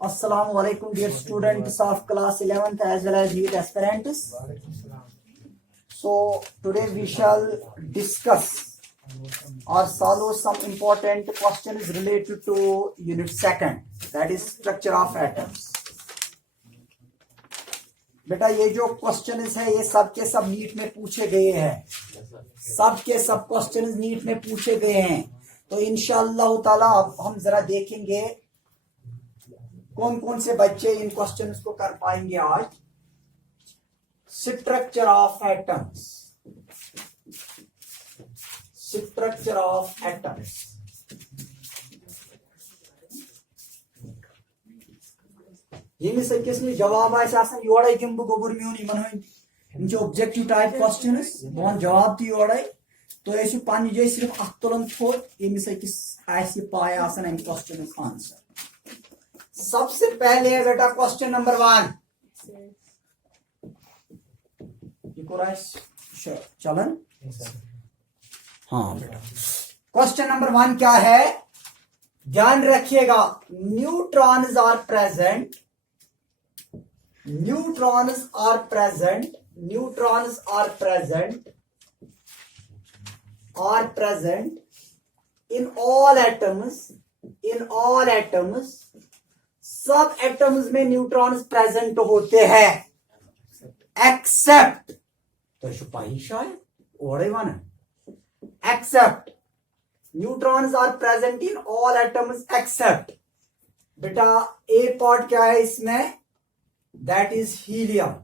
Assalamu alaikum, dear students of class 11th as well as youth aspirants. So today we shall discuss or solve some important questions related to unit 2nd, that is structure of atoms. बेटा ये जो questions है ये सब के सब NEET में पूछे गए हैं, सब के सब क्वेश्चंस नीट में पूछे गए हैं। तो इंशाअल्लाह ताला अब हम जरा देखेंगे कौन कौन से बच्चे इन क्वेश्चंस को कर पाएंगे आज। Structure of atoms, structure of atoms. यमिस अकिस जवाब योड़े दिम बह गोबर मोन इन ऑब्जेक्टिव टाइप क्वेश्चंस बह जवाब तो योड़े। तो ऐसे पानी जाए सिर्फ अख तुलन थोड़ यमिस अकिस पाए अम क्वेश्चन आंसर। सबसे पहले बेटा क्वेश्चन नंबर 1 चलन। हाँ बेटा क्वेश्चन नंबर 1 क्या है, ध्यान रखिएगा। Neutrons are present, neutrons are present, neutrons are present, are present in all atoms, in all atoms. सब एटम्स में न्यूट्रॉन्स प्रेजेंट होते हैं एक्सेप्ट, तो छुपाई शायद और one except neutrons are present in all atoms except. बेटा ए पार्ट क्या है इसमें, that is helium.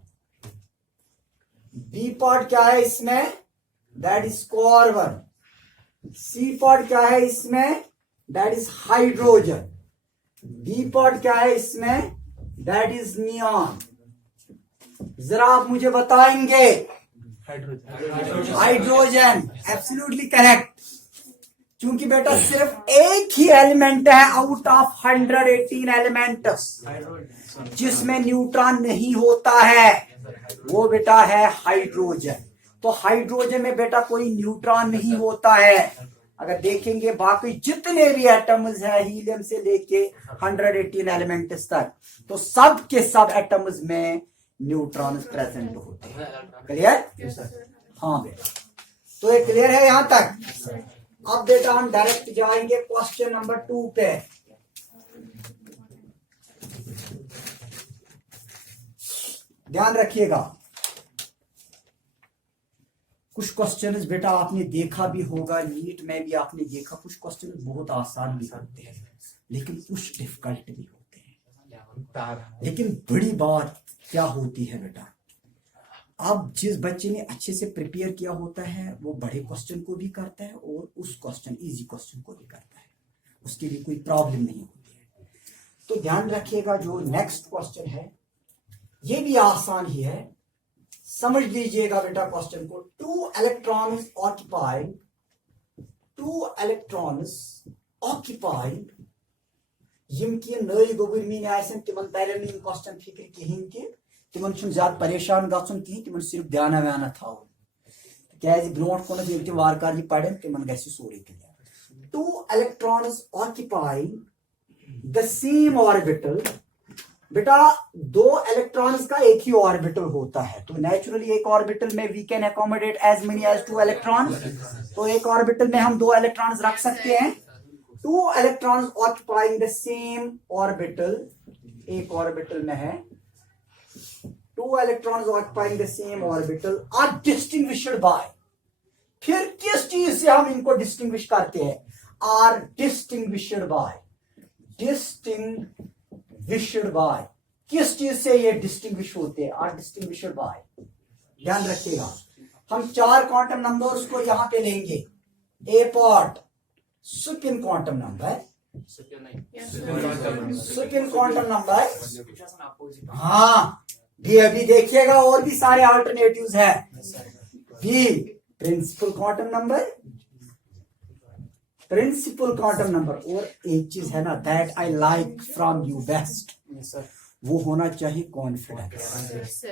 B part क्या है इसमें, that is carbon. C part क्या है इसमें, that is hydrogen. D part क्या है इसमें, दैट इज नियॉन। जरा आप मुझे बताएंगे। Hydrogen, absolutely correct. क्योंकि बेटा सिर्फ एक ही एलिमेंट है आउट ऑफ 118 एलिमेंट जिसमें न्यूट्रॉन नहीं होता है, वो बेटा है हाइड्रोजन। तो हाइड्रोजन में बेटा कोई न्यूट्रॉन नहीं होता है। अगर देखेंगे बाकी जितने भी एटम्स हैं हीलियम से लेके 118 एलिमेंट्स तक, तो सब के सब एटम्स में न्यूट्रॉन्स प्रेजेंट होते हैं। क्लियर? हाँ बेटा, तो ये क्लियर है यहां तक। अब बेटा हम डायरेक्ट जाएंगे क्वेश्चन नंबर 2 पे। ध्यान रखिएगा, कुछ क्वेश्चंस बेटा आपने देखा भी होगा, नीट में भी आपने देखा, कुछ क्वेश्चंस बहुत आसान भी होते हैं लेकिन कुछ डिफिकल्ट भी होते हैं। लेकिन बड़ी बात क्या होती है बेटा, अब जिस बच्चे ने अच्छे से प्रिपेयर किया होता है वो बड़े क्वेश्चन को भी करता है और उस क्वेश्चन इजी क्वेश्चन को भी करता है, उसके लिए कोई प्रॉब्लम नहीं होती है। तो ध्यान रखिएगा जो नेक्स्ट क्वेश्चन है ये भी आसान ही है, समझ लीजिएगा बेटा क्वेश्चन को। 2 इलेक्ट्रॉन्स ऑक्युपाइड, 2 इलेक्ट्रॉन्स ऑक्युपाइड यम कि नई गोबर मीन आसन तिमन तरन इन क्वेश्चन फिक्र कहीं कि तिमन छुन ज्यादा परेशान गछुन कहीं, तिमन सिर्फ ध्यान व्यान थाउन क्याज ब्रोट कोन ये कि वारकार ये पढ़न तिमन गसि sorry clear. 2 electrons occupied the same orbital. बेटा 2 इलेक्ट्रॉन्स का एक ही ऑर्बिटल होता है, तो नेचुरली एक ऑर्बिटल में we can accommodate as many as 2 electrons. तो एक ऑर्बिटल में हम 2 इलेक्ट्रॉन्स रख सकते हैं। 2 electrons occupying the same orbital, एक ऑर्बिटल में है 2 electrons occupying the same orbital are distinguished by. फिर किस चीज से हम इनको डिस्टिंग्विश करते हैं, are distinguished by, distinguished by. किस चीज से ये डिस्टिंग्विश होते हैं, आर डिस्टिंग्विश्ड बाय। ध्यान रखिएगा, हम 4 क्वांटम नंबर्स को यहां पे लेंगे। A part second quantum number, second quantum number. हाँ बी अभी देखिएगा और भी सारे अल्टरनेटिव्स है। B principal quantum number, principal quantum number. और एक चीज है ना that I like from you best, वो होना चाहिए कॉन्फिडेंस।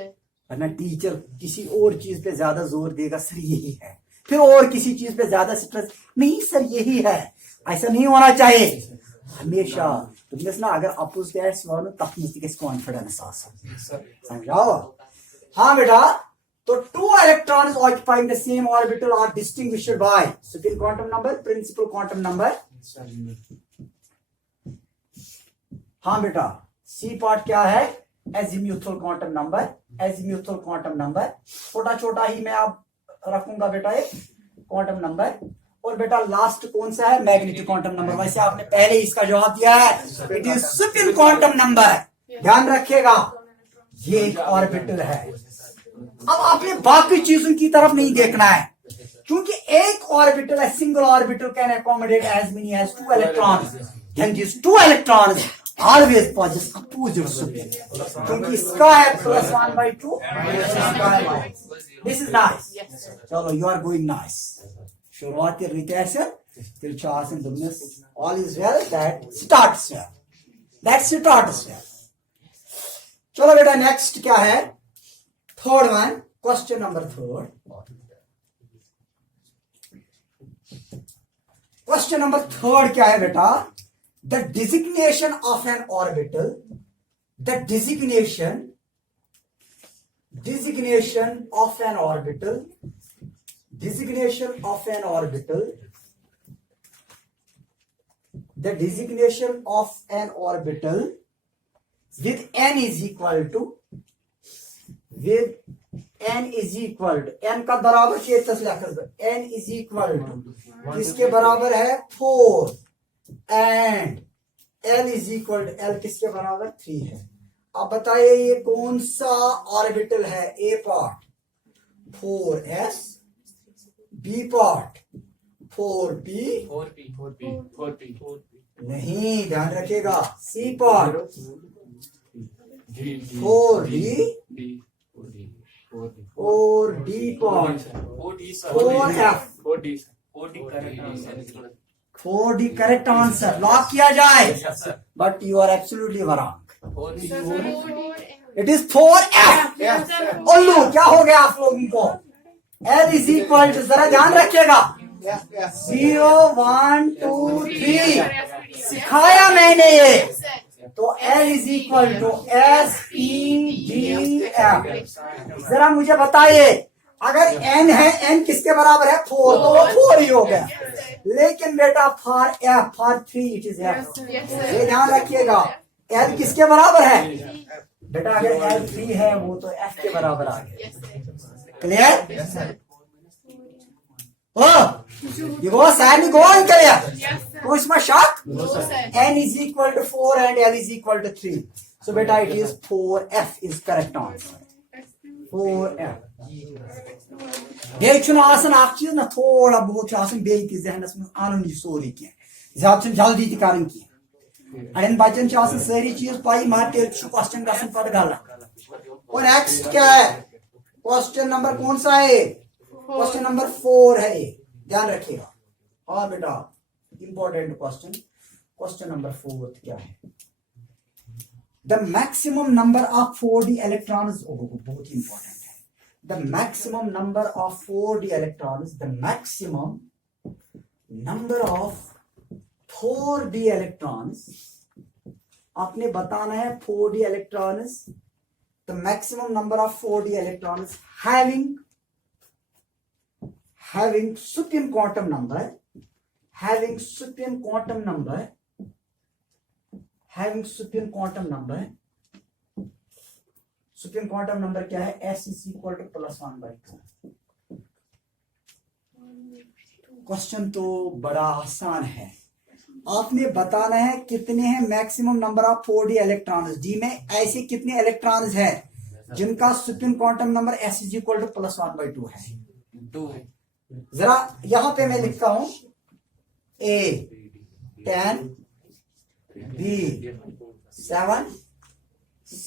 वरना टीचर किसी और चीज पे ज्यादा जोर देगा, सर यही है, फिर और किसी चीज पे ज्यादा स्ट्रेस नहीं, सर यही है, ऐसा नहीं होना चाहिए हमेशा। तुमने ना अगर अपोज दैट्स वन तब में कॉन्फिडेंस समझाओ। हाँ बेटा, तो two electrons occupying the same orbital are distinguished by spin quantum number, principal quantum number। हाँ बेटा, सी पार्ट क्या है, azimuthal quantum number. Azimuthal quantum number छोटा छोटा ही मैं अब रखूंगा बेटा एक क्वांटम नंबर। और बेटा लास्ट कौन सा है, मैग्नेटिक क्वांटम नंबर। वैसे आपने पहले इसका जवाब दिया है, it is spin quantum number. ध्यान रखिएगा ये एक ऑर्बिटल है। अब आपने बाकी चीजों की तरफ नहीं देखना है, क्योंकि एक ऑर्बिटल है, single orbital can accommodate as many as 2 electrons. Then this 2 electrons always possess opposite spin, क्योंकि इसका है +1/2, this is nice। चलो, you are going nice। शुरुआत कर रही थे ऐसे, फिर चार से दुनिया all is well that starts well, that starts well। चलो बेटा नेक्स्ट क्या है, third one, question number 3। Question number 3 क्या है बेटा, the designation of an orbital, the designation of an orbital, designation of an orbital, the designation of an orbital with n is equal to, with n is equal to, n का बराबर n is equal to किसके बराबर है 4 and L is equal to L किसके बराबर 3 है। अब बताइए ये कौन सा ऑर्बिटल है, ए part 4s, B part 4p, नहीं ध्यान रखिएगा, सी पार्ट 4d और D part 4f। 4D correct answer lock किया जाए, but you are absolutely wrong. It is 4F। उल्लू क्या हो गया आप लोगों को, L इज इक्वल टू, जरा ध्यान रखिएगा, 0 1 2 3 सिखाया मैंने ये, तो L is equal to SPDF। जरा मुझे बताइए, अगर n है, n किसके बराबर है 4, तो वो 4 ही हो गया। लेकिन बेटा for F, for 3 it is F। ये ध्यान रखिएगा, L किसके बराबर है बेटा, अगर L 3 है वो तो F के बराबर आ गया। Clear? You go Sandy, go on clear। तो इसमें शक, n is equal to 4 and L is equal to 3, so बेटा it is 4F is correct answer। 4F। चीज ना थोड़ा बहुत जहनस में अन सोरी कह ज्यादा जल्दी तन कह अड़न बचन सारी चीज पाई मगर तेल क्वेश्चन गसन पे गलत। और नेक्स्ट क्या है, क्वेश्चन नंबर कौन सा है, क्वेश्चन नंबर 4 है, ध्यान रखिएगा। हाँ बेटा इंपॉर्टेंट क्वेश्चन, क्वेश्चन नंबर 4 क्या है, the maximum number of 4D electrons, बहुत important, the maximum number of 4D electrons, the maximum number of 4D electrons, आपने बताना है 4D electrons, the maximum number of 4D electrons having spin quantum number, having spin quantum number, spin quantum number क्या है, S is equal to +1/2। Question तो बड़ा आसान है, आपने बताना है कितने हैं maximum number of 4D electrons, D में ऐसे कितने इलेक्ट्रॉन्स हैं जिनका spin quantum number S is equal to +1/2 है। जरा यहां पे मैं लिखता हूं A 10, B 7, C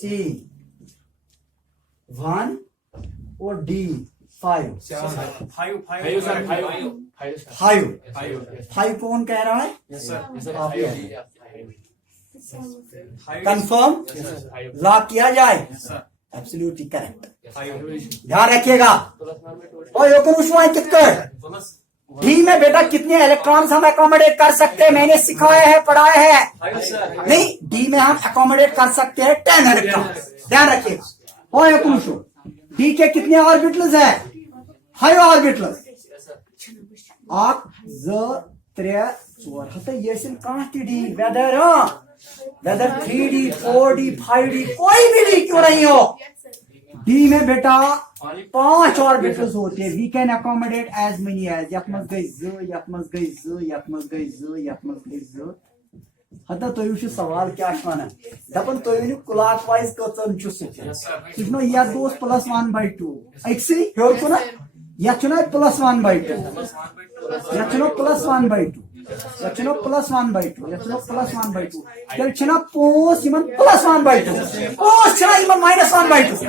1 और D 5 कौन कह रहा है, कंफर्म लॉक किया जाए, एब्सोल्युटली करेक्ट। ध्यान रखिएगा और यो करूं कित डी में बेटा कितने इलेक्ट्रॉन्स हम अकोमोडेट कर सकते हैं, मैंने सिखाया है, पढ़ाया है। नहीं, डी में हम अकोमोडेट कर सकते हैं 10 इलेक्ट्रॉन। ध्यान रखिएगा। डी के कितने ऑर्बिटल्स है? 5 ऑर्बिटल्स। आप 2 3 4 हत ये कह D weather 3D 4D 5D कोई भी डी क्यों नहीं हो, डी में बेटा 5 ऑर्बिटल्स होते हैं। We can accommodate as many as यथ मज गई 2 यथ मज गई 2 यथ मज गई 2 यथ मज गई 2 हता तुम वुचो सवाल क्या वन दपन तुम वन क्लॉक वाइज कचन सो ये दोस्त +1/2 अक्सै हेर कुन ये +1/2 ये +1/2 ये +1/2 ये +1/2 तेल पोस +1/2 पोस -1/2।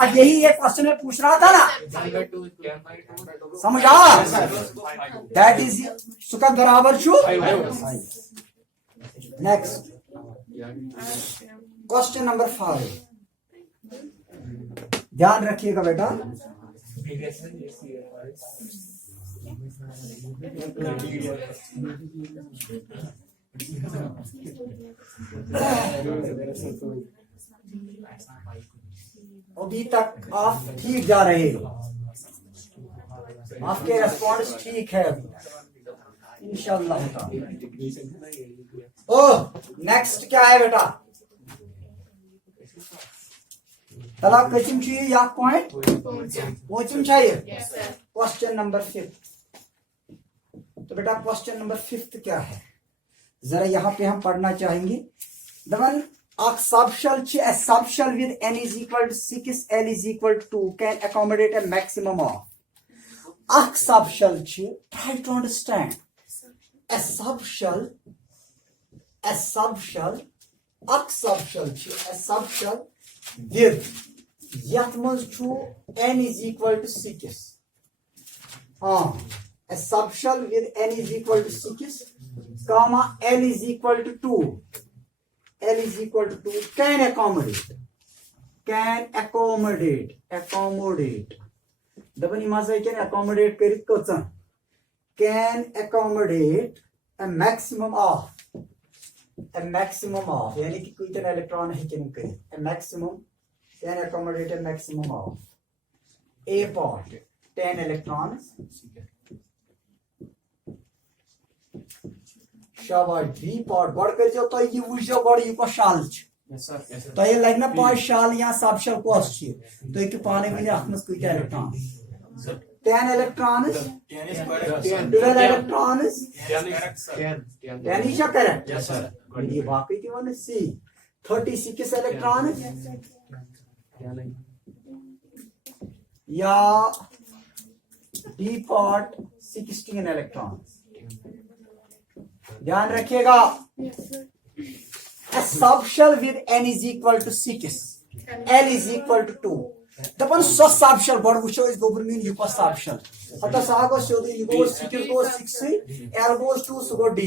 अब यही एक क्वेश्चन में पूछ रहा था ना, समझ आ? दैट इज सुका बराबर छु। नेक्स्ट क्वेश्चन नंबर 5, ध्यान रखिएगा बेटा। अभी तक आप ठीक जा रहे हो, आपके रेस्पॉन्स ठीक है इंशाअल्लाह। नेक्स्ट क्या है बेटा? तला कचिम चाहिए या पॉइंट पहुंचम चाहिए। Question number 5। तो बेटा क्वेश्चन नंबर 5 क्या है, जरा यहाँ पे हम पढ़ना चाहेंगे। दवन a subshell with n is equal to 6, l is equal to 2 can accommodate a maximum of. Subshell try to understand. A subshell with yath mans chu n is equal to 6. A subshell with n is equal to 6, comma l is equal to 2. L is equal to 2 can accommodate. Dabani mazai can accommodate perit kotsan. Can accommodate a maximum of यानी कि कोई तरह electron है क्या करें, a maximum can accommodate a maximum of a part 10 electrons, शाबाश B part बड़ कर जो तो ये वुजो बड़ ये को शाल तो ये लगना पांच शाल या सब शाल को अच्छी तो एक पाने में अखमस कोई क्या इलेक्ट्रॉन 10 electrons 12 electrons 10 ही करेक्ट। Yes sir. ये बाकी की वन सी 36 electrons या डी part 16 electrons। ध्यान रखिएगा। A subshell with n is equal to 6, l is equal to 2. दपन सो सबशेल बड़ वुचो इस गोबर मीन यू को सबशेल हता सा गो सो दी गो 6 गो 6 l goes to so go d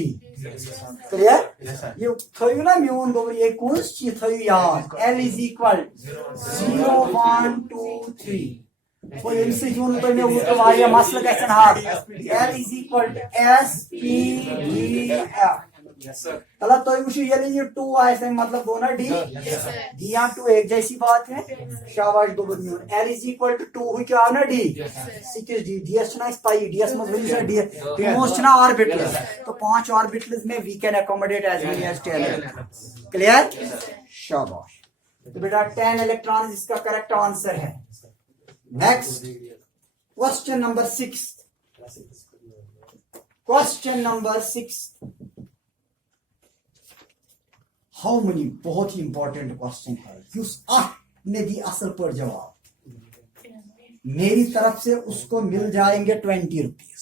clear. ये थयु ना म्योन गोबर ये कुछ ची थयु याद l is equal 0 1 2 3 वो इनसे जोन तो मैं वो वाया मसला कैसे हार l is equal to s p d f। Yes sir. तला तो ये 2 ऐसे मतलब दो ना डी डी यहाँ 2 एक जैसी बात है। शाबाश दो बनियों एल इज इक्वल टू 2 हुई क्या ना डी 6 डी डीएस ना स्पाई डीएस में वैल्यू डी मोस्ट ना ऑर्बिटल्स तो 5 ऑर्बिटल्स में we can accommodate as many as 10। Clear? शाबाश। तो बेटा 10 इलेक्ट्रॉन इसका करेक्ट आंसर है। Next question number 6। Question number 6 how many बहुत ही इंपॉर्टेंट क्वेश्चन है। ने दी असल पर जवाब मेरी तरफ से उसको मिल जाएंगे 20 रुपीज।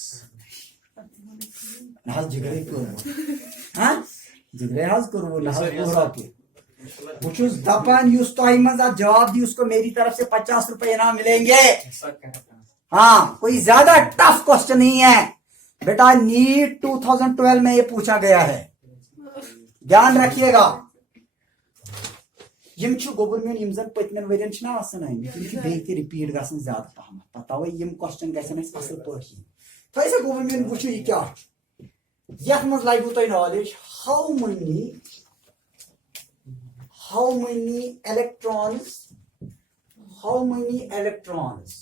जिगरे हज करो बुचुस दपान युस तो मजा जवाब दी उसको मेरी तरफ से 50 रुपए इनाम मिलेंगे। हाँ कोई ज्यादा टफ क्वेश्चन नहीं है बेटा। नीट 2012 में ये पूछा गया है, ध्यान रखिएगा। यम गोबरमेंट यम जन पतमेन वरियन रिपीट गसन ज्यादा पहम तवे यम क्वेश्चन गसन असल पे थैसे गवर्नमेंट वो ये क्या यथ मज लगू तुम नॉलेज हाउ many electrons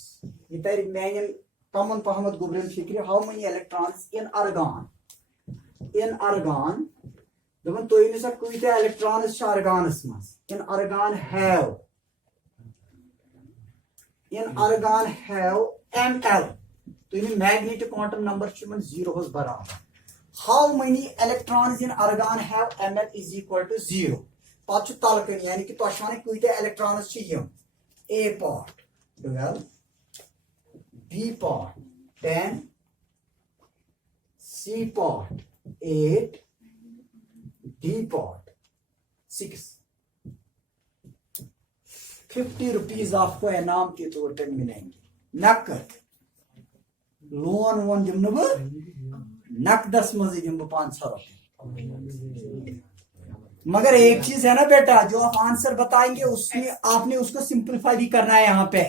ये तर मैन कमन पहमत गुबरन फिक्र how many electrons in argon दपन तुम सा कत electrons argonस मज in argon have ml तुम magnetic quantum number 0 बराबर how many electrons in argon have ml is equal to 0 पाचु तालकन यानी कि तोशाने कत electrons Yama A part 12 B part 10 C part 8 D part 6 50 rupees आपको इनाम के तौर पर मिलेंगे नकद लोन वोन दिम नकदस मज दिम 500 रुपये मगर एक चीज है ना बेटा जो आप आंसर बताएंगे उसमें आपने उसको सिंपलीफाई भी करना है यहाँ पे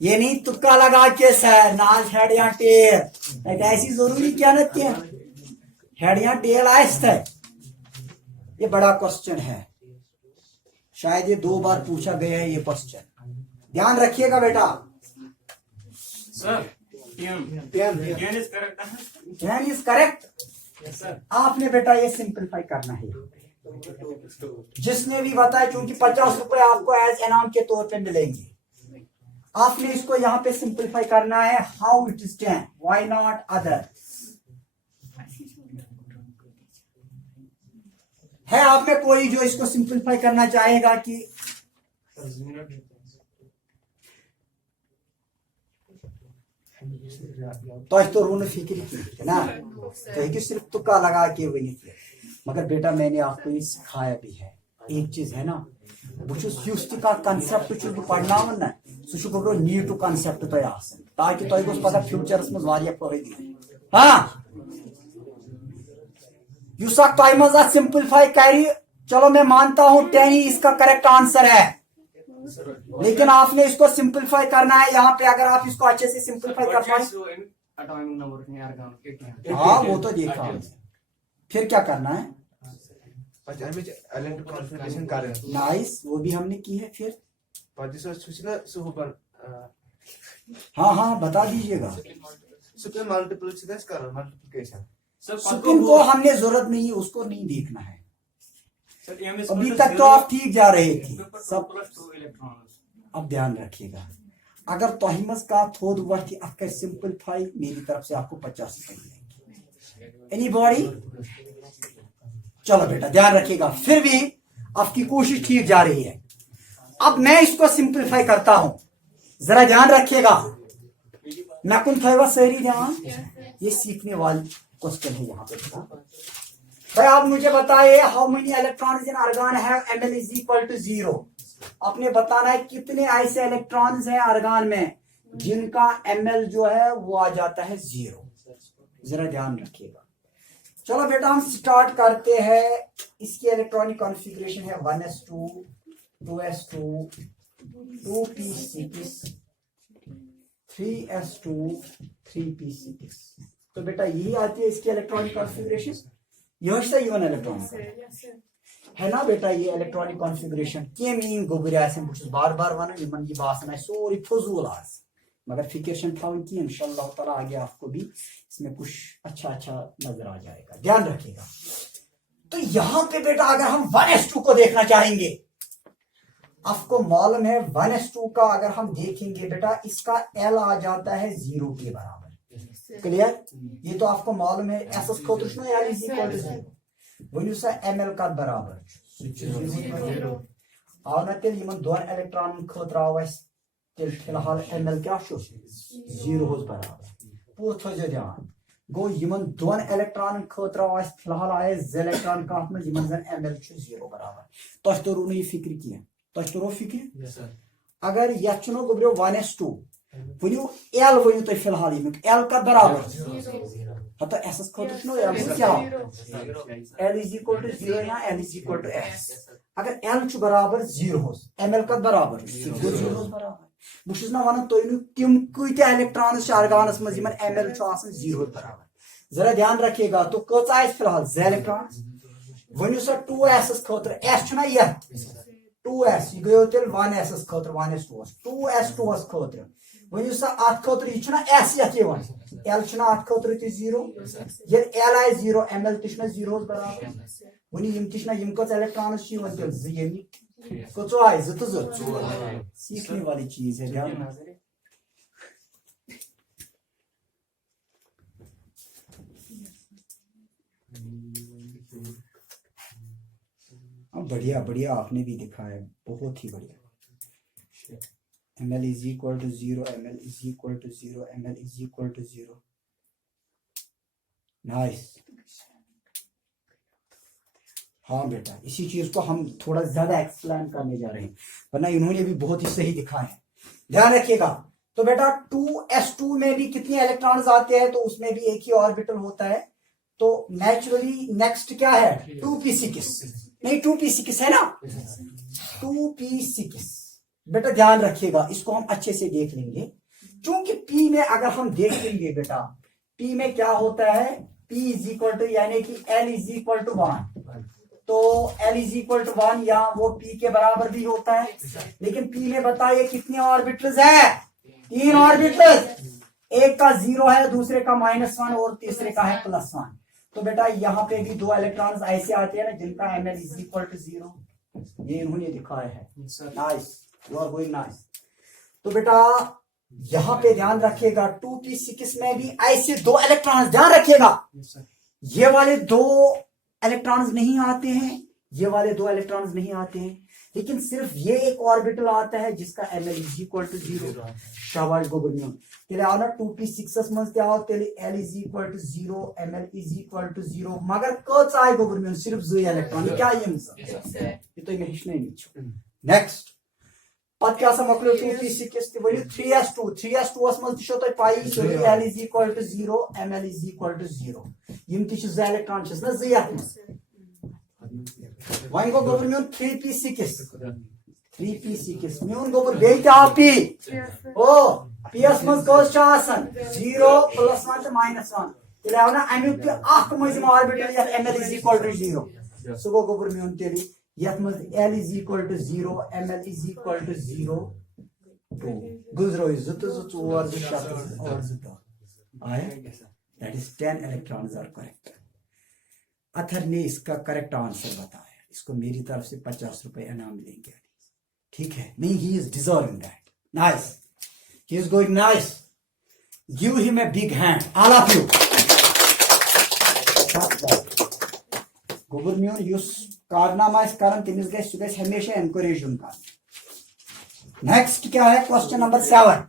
ये नहीं तुक्का लगा के सर नाल हेड या टेल ऐसी जरूरी क्या ना क्या हेड या टेल आहिस्ता है ये बड़ा क्वेश्चन है शायद ये 2 बार पूछा गया है ये क्वेश्चन ध्यान रखिएगा बेटा सर ध्यान इज करेक्ट आपने बेटा ये सिंपलीफाई करना है जिसने भी बताया क्योंकि 50 रुपए आपको एज इनाम के तौर पे मिलेंगे आपने इसको यहाँ पे सिंपलीफाई करना है how it is 10 why not other है आप में कोई जो इसको सिंपलीफाई करना चाहेगा कि तो रोन फिक्र की ना तो सिर्फ तुक्का लगा के वही मगर बेटा मैंने आपको ये सिखाया भी है एक चीज है ना बुस कंसेप्ट पढ़ना ना सह गो नीटू कंसेप्ट तुम ताकि तुम गोस पता फ्यूचरस मज फायदे हाँ तुम मज सिंपलीफाई कर चलो मैं मानता हूं 10 ही इसका करेक्ट आंसर है लेकिन आपने इसको सिंपलीफाई करना है यहाँ पे अगर आप इसको अच्छे से सिंपलीफाई कर पाए हाँ वो तो देखा फिर क्या करना है नाइस वो भी हमने की है फिर हाँ बता दीजिएगा सुपिन को हमने जरूरत नहीं है उसको नहीं देखना है अभी तक तो आप ठीक जा रहे थे सब अब ध्यान रखिएगा अगर तोहिमस का थोद वक्त अगर सिंपलीफाई मेरी तरफ से आपको 50 रुपए मिलेंगे एनीबॉडी चलो बेटा ध्यान रखिएगा फिर भी आपकी कोशिश ठीक जा रही है अब मैं इसको सिंपलीफाई करता हूं जरा ध्यान रखिएगा मैं कुन थोड़ा सही ध्यान ये सीखने वाली क्वेश्चन है यहाँ पे भाई आप मुझे बताइए how many electrons in argon have ml is equal to 0 आपने बताना है कितने ऐसे इलेक्ट्रॉन्स हैं आर्गन में जिनका ml जो है वो आ जाता है 0 जरा ध्यान रखिएगा चलो बेटा हम स्टार्ट करते हैं इसकी इलेक्ट्रॉनिक कॉन्फ़िगरेशन है 1s2 2s2 2p6 3s2 3p6 तो बेटा यही आती है इसकी इलेक्ट्रॉनिक कॉन्फ़िगरेशन यह यून इलेक्ट्रॉन है ना बेटा ये इलेक्ट्रॉनिक कॉन्फ़िगरेशन के मीन गोबर बार बार वन ये बासन सोरी फजूल आज मगर फिक्र थवन की इंशाअल्लाह ताला आगे आपको भी इसमें कुछ अच्छा नजर आ जाएगा ध्यान रखिएगा तो यहाँ पे बेटा अगर हम 1s2 को देखना चाहेंगे आपको मालूम है 1s2 का अगर हम देखेंगे बेटा इसका L आ जाता है 0 के बराबर क्लियर ये तो आपको मालूम है एस खोत वन सा ml का बराबर आव ना तेल यमन दोन इलेक्ट्रॉन खत आव तेल फिलहाल ml क्या 0 बराबर पूर थो ध्यान गो यमन दोन इलेक्ट्रॉन खत आव फिलहाल आए z इलेक्ट्रॉन का में यमन जन ml 0 बराबर तो तो नहीं फिक्र किया तो रो फिक्र अगर यह चुनो गोब्रो 1s2 वनु L वनु तो फिलहाल L का बराबर तो एस खोत L क्या L इज इक्वल टू 0 या L is equal to S अगर L बराबर 0 ml का बराबर 0 बराबर बुशुस ना वनान तुम तिम कत इलेक्ट्रॉन्स आर्गानस मज ml जीरो बराबर जरा ध्यान रखिएगा तो कच आए फिलहाल z इलेक्ट्रॉन वनु सा 2s खतर s छना ये 2s यह गयो तेल 1s खतर 1s 2s खतर वनु सा अत खतर यह छना s यत यवन l छना अत खतर त 0 ये l आए 0 ml तिशना 0 बराबर वनु यम तिशना यम कच इलेक्ट्रॉन्स छी वन तेल z यमी कचो आए z तो z सीखने वाली चीज है ध्यान में बढ़िया बढ़िया आपने भी दिखाया बहुत ही बढ़िया ml is equal to 0 ml is equal to 0 ml is equal to 0 nice हाँ बेटा इसी चीज को हम थोड़ा ज्यादा एक्सप्लेन करने जा रहे हैं वरना इन्होंने भी बहुत ही सही दिखाया है ध्यान रखिएगा तो बेटा 2s2 में भी कितने इलेक्ट्रॉन्स आते हैं तो उसमें भी एक ही ऑर्बिटल होता है तो नेचुरली नेक्स्ट क्या है 2p6 नहीं 2p6 है ना 2p6 बेटा ध्यान रखिएगा इसको हम अच्छे से देख लेंगे क्योंकि p में अगर हम देख लेंगे बेटा p में क्या होता है p इज इक्वल टू यानी कि l इज इक्वल टू 1 तो l इज इक्वल टू 1 या वो p के बराबर भी होता है लेकिन p में बताइए कितने ऑर्बिटल्स है 3 ऑर्बिटल्स एक का 0 है दूसरे का -1 और तीसरे का है +1 तो बेटा यहाँ पे भी 2 इलेक्ट्रॉन्स ऐसे आते हैं ना जिनका ml इज इक्वल टू 0 ये इन्होंने दिखाया है nice you are going nice तो बेटा यहाँ पे ध्यान रखिएगा 2p6 में भी ऐसे 2 इलेक्ट्रॉन्स ध्यान रखिएगा ये वाले 2 इलेक्ट्रॉन्स नहीं आते हैं ये वाले 2 इलेक्ट्रॉन्स नहीं आते हैं लेकिन सिर्फ ये एक ऑर्बिटल आता है जिसका ml इज इक्वल टू 0 शाबाश गोबरनियम तेरे आओ ना 2p6 मज ते आओ तेरे l is equal to 0 ml is equal to 0 मगर कच आए गोबरनियम सिर्फ 2 इलेक्ट्रॉन क्या ये ये तो ये हिस्सा नहीं नेक्स्ट पत क्या सा मकलो 2p6 ते वली 3s2 मज तिशो तो पाई so l is equal to 0 ml is equal to 0 यम तिश 2 इलेक्ट्रॉन छस ना 2 यात वन गो गोबर म्यून 3p6 म्यून गोबर बेई ता p ओ ps मज कोस छ आसन 0 +1 ते -1 तेले आवना अमु के अख मज ऑर्बिटल या ml is equal to 0 so गो गोबर म्यून तेली यत मज l is equal to 0 ml is equal to 0 2 गुजरो इज्जत जो 4 और आया that is 10 electrons are correct अथर ने इसका करेक्ट आंसर बताया इसको मेरी तरफ से 50 रुपए इनाम मिलेंगे ठीक है नहीं he is deserving that nice he is going nice give him a big hand all of you गोबर म्यून युस कारनामा इस कारण तमिस गस सु गस हमेशा एनकरेज उन का नेक्स्ट क्या है क्वेश्चन नंबर 7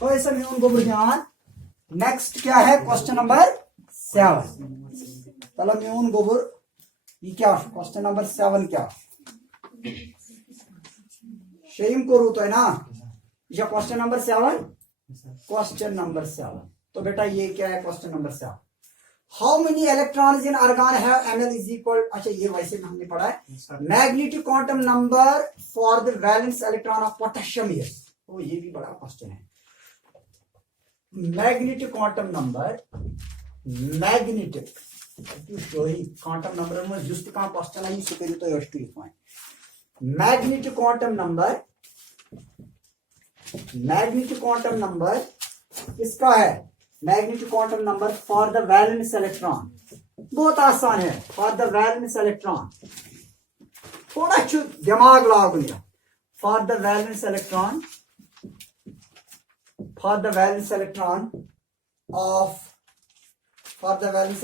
तो ऐसा म्यून गोबर ध्यान नेक्स्ट क्या है क्वेश्चन नंबर 7 चलो म्यून गोबर ये क्या क्वेश्चन नंबर 7 क्या शेम करू तो है ना ये क्वेश्चन नंबर 7 क्वेश्चन नंबर 7 तो बेटा ये क्या है question number 7 how many electrons in argon have ml is equal अच्छा ये वैसे में हमने पढ़ा है magnetic quantum number for the valence electron of potassium is तो ये भी बड़ा क्वेश्चन है magnetic quantum number magnetic quantum number में जिस का क्वेश्चन आई सो करियो तो यश पॉइंट मैग्नेटिक क्वांटम नंबर किसका है magnetic quantum number for the valence electron बहुत आसान है फॉर द वैलेंस इलेक्ट्रॉन थोड़ा दिमाग लागू for the valence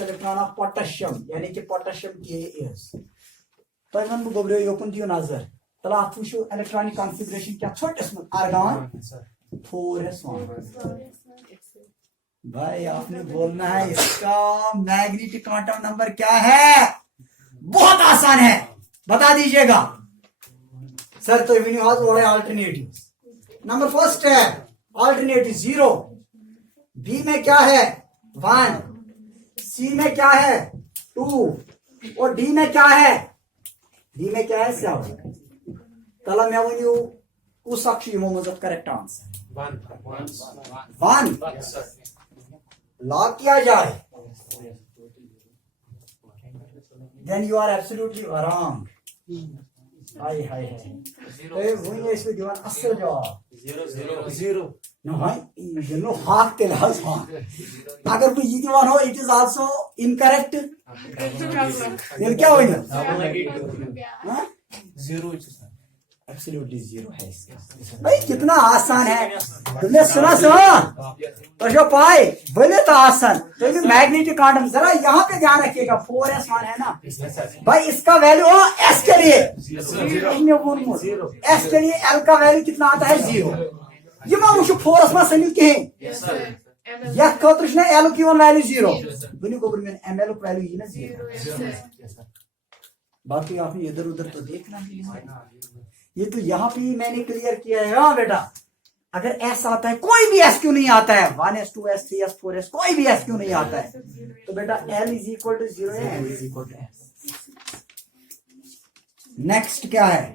electron of potassium यानी कि पोटेशियम के इज तो वन बह गोब्रियो योकन दियो नजर तला अथ वुचो इलेक्ट्रॉनिक कॉन्फ़िगरेशन क्या छोटस में आर्गन 4s1 भाई आपने बोलना है इसका मैग्नेटिक क्वांटम नंबर क्या है बहुत आसान है बता दीजिएगा सर तो विन्यू हाज व्हाट है अल्टरनेटिव नंबर फर्स्ट है अल्टरनेटिव 0 बी में क्या है 1, सी में क्या है 2 और डी में क्या है 7। तला मैं वनु कुछ अक्ष यमो मज करेक्ट आंसर 1 लॉक किया जाए then you are absolutely wrong. हाय हाय हाय वही इसमें दिवान असल जवाब 0 no हाय ये नो हाक ते लाज अगर वो ये दिवान हो it is also incorrect ये क्या होगा 0 एब्सोल्युटली 0 है इसका भाई कितना आसान है तुमने सुना तो जो पाए बोले तो आसान तो ये मैग्नेटिक क्वांटम जरा यहाँ पे ध्यान रखिएगा 4s मान है ना भाई इसका वैल्यू s के लिए s के लिए l का वैल्यू कितना आता है 0 ये मैं मुझे 4s मा सनी के या खतर ने l की वन वैल्यू 0 बनी को में ml का वैल्यू ये ना 0 बाकी आपने इधर उधर तो देखना ही नहीं ये तो यहाँ पे मैंने क्लियर किया है। हाँ बेटा अगर s आता है कोई भी s क्यों नहीं आता है 1s 2s 3s 4s कोई भी s क्यों नहीं आता है तो बेटा l इज इक्वल टू 0 है l is equal to s। Next क्या है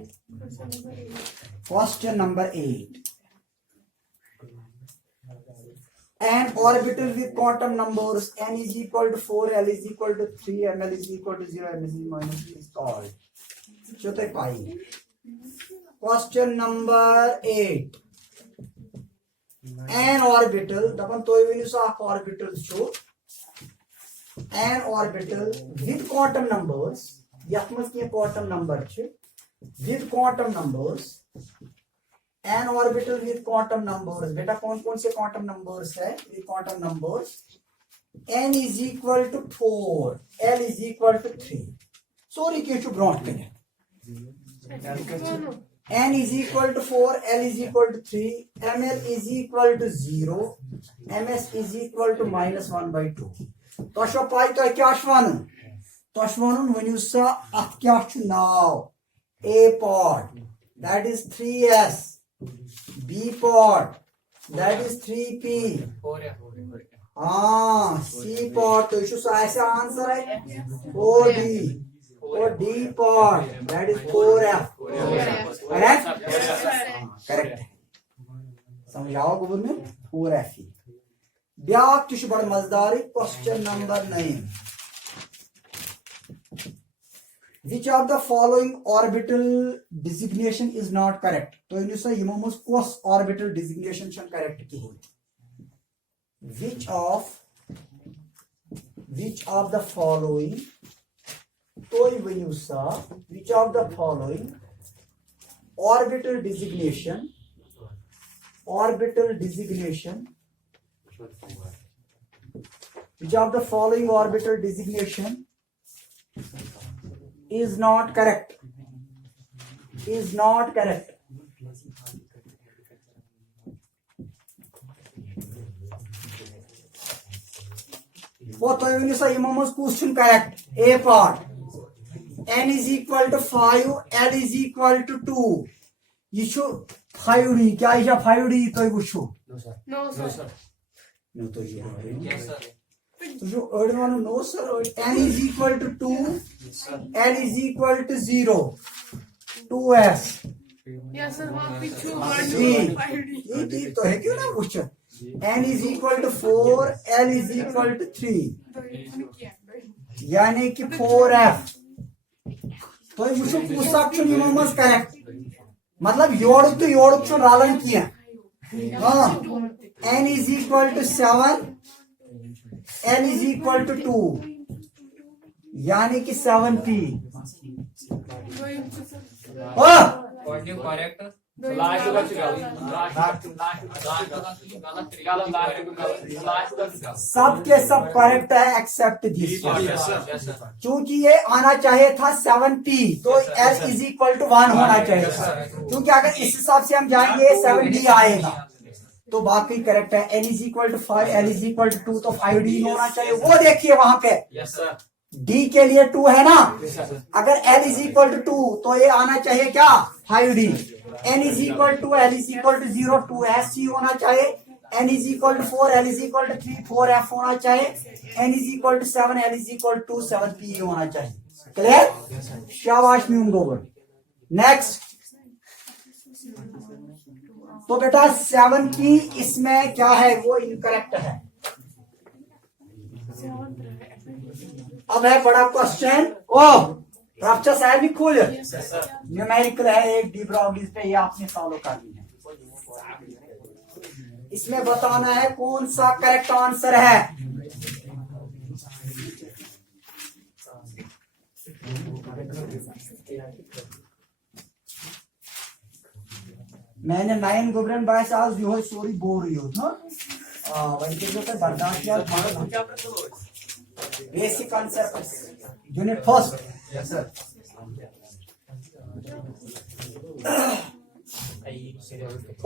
question number 8 an orbital with quantum numbers n is equal to 4 l is equal to 3 ml is equal to 0 m is minus is called चौथे पाई question number 8 an orbital दपन तो ये सा orbital show an orbital with quantum numbers यह मत के quantum number छ with quantum numbers an orbital with quantum numbers बेटा कौन कौन से quantum numbers है ये quantum numbers n is equal to 4 l is equal to 3 sorry के छु ब्रॉन्ट पे n is equal to 4 l is equal to 3 ml is equal to 0 ms is equal to minus 1 by 2 तो show पाई तो क्या शवान तो शवान वन्यू सा अत क्या छु नाव a pod that is 3s B pod that is 3p हाँ C pod तो इशू ऐसा आंसर है 4D और D pod that is 4F correct correct है समझाओ गुबुर में 4F ही ब्याक तुझ बड़ मजदारी question number 9 Which of the following orbital designation is not correct? तो इन से यमोमस कोस orbital designation शन correct की है. Which of the following? तो इन सा which of the following orbital designation which of the following orbital designation is not correct वो तो इन से इमामस question correct a part n is equal to 5 l is equal to 2 ये show 5d क्या है 5d तो वो शो No sir. नो तो ये तो जो अर्ड वाला no sir n is equal to 2 l is equal to 0 2s Yes sir. ये तो है क्यों ना question n is equal to 4 l is equal to 3 यानी कि 4f तो ये मुझे पूछा क्यों नियमस करेक्ट मतलब योड़ तो योड़ क्यों रालन किया हाँ n is equal to 7 l is equal to 2 यानी कि 7p Correct. सब के सब करेक्ट है एक्सेप्ट दिस क्योंकि ये आना चाहिए था 7p तो l इज इक्वल टू 1 होना चाहिए क्योंकि अगर इस हिसाब से हम जाएंगे 7d आएगा तो बाकी करेक्ट है n is equal to 5 l is equal to 2 तो 5d होना चाहिए वो देखिए वहां पे d के लिए 2 है ना अगर l इज इक्वल टू 2 तो ये आना चाहिए क्या 5d n is equal to l is equal to 0 2s होना चाहिए n is equal to 4, l is equal to 3, 4f होना चाहिए, n is equal to 7, l is equal to 7p होना चाहिए। क्लियर? शाबाश म्यूम गोबर। नेक्स्ट, तो बेटा 7 की इसमें क्या है, वो इनकरेक्ट है। अब है बड़ा क्वेश्चन, ओ रफ्चा साहब भी खोल, न्यूमेरिकल है एक डी ब्रॉगली पे, ये आपने सॉल्व करनी है। इसमें बताना है कौन सा करेक्ट आंसर है। मैंने 9 गुबरन बायस आज जो है सॉरी बोल रही हूँ वही जो है बर्दाश्त किया। Basic concept unit first. Yes sir. ओ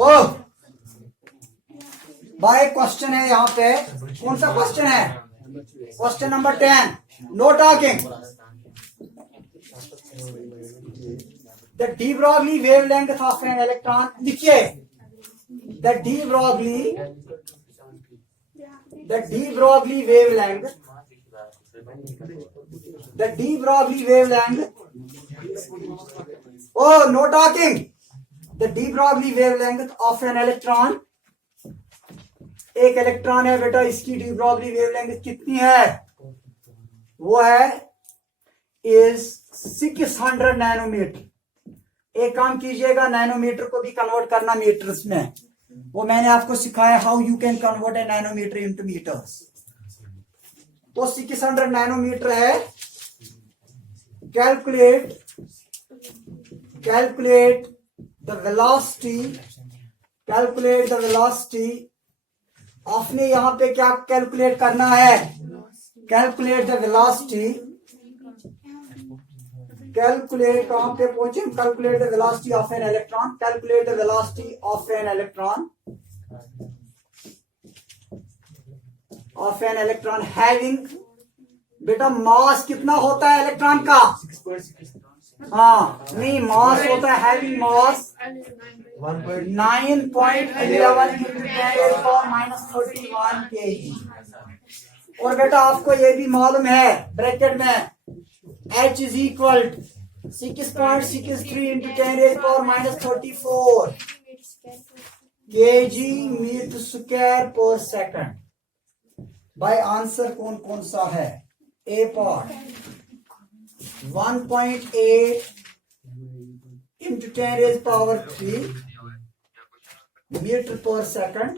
भाई क्वेश्चन है यहाँ पे, कौन सा क्वेश्चन है? Question number 10, no talking. The de Broglie wavelength of an electron, लिखिए the de Broglie wavelength, the de Broglie wavelength, oh no talking, the de Broglie wavelength of an electron, एक electron है बेटा, इसकी de Broglie wavelength कितनी है? वो है is 600 nanometre. एक काम कीजिएगा, नैनोमीटर को भी कन्वर्ट करना मीटर्स में, वो मैंने आपको सिखाया how you can convert a nanometre into metres. तो 600 नैनोमीटर है। कैलकुलेट द वेलोसिटी, आपने यहां पे क्या कैलकुलेट करना है? कैलकुलेट द वेलोसिटी, कैलकुलेट कहां पे पहुंचे? Calculate the velocity of an electron, calculate the velocity of an electron having, बेटा मास कितना होता है इलेक्ट्रॉन का? हाँ नहीं, मास होता है हैविंग मास 9.11 -31 kg। और बेटा आपको ये भी मालूम है ब्रैकेट में H is equal to 6.63 into 10⁻⁻34 kg meter square per second। भाई आंसर कौन कौन सा है? ए पार्ट 1.8 into 10⁻³ मीटर पर सेकंड।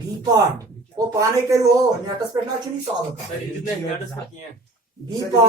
बी पार्ट वो पाने के लिए हो नेटस पे ना चली सॉल्व कर। B part